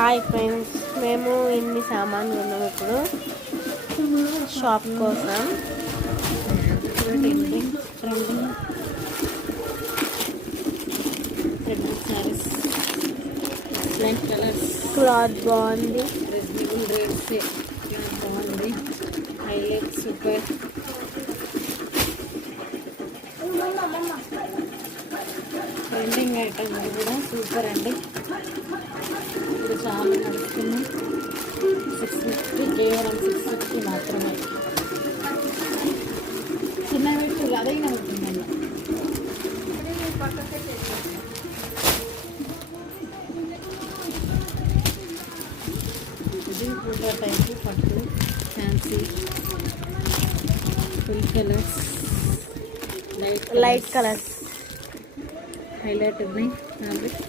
Hi friends, మేము ఇన్ని సామాన్లు ఉన్నాము ఇప్పుడు షాప్ కోసం. ట్రెండింగ్ సారీస్, ఎక్సలెంట్ కలర్స్, క్లాత్ బాగుంది, రీజనబుల్ రేట్స్, క్లాత్ బాగుంది, హైలైట్ సూపర్. ట్రెండింగ్ ఐటమ్ ఇది కూడా సూపర్ అండి. ఇప్పుడు చాలా నడుస్తుంది. 650, కేవలం 650 మాత్రమే. చిన్న వ్యక్తులు అదే అవుతుందండి. ఇది ఫోటో టైప్ పట్టు fancy full colours, light colours highlight ఉన్నాయి ఫ్యాబ్రిక్.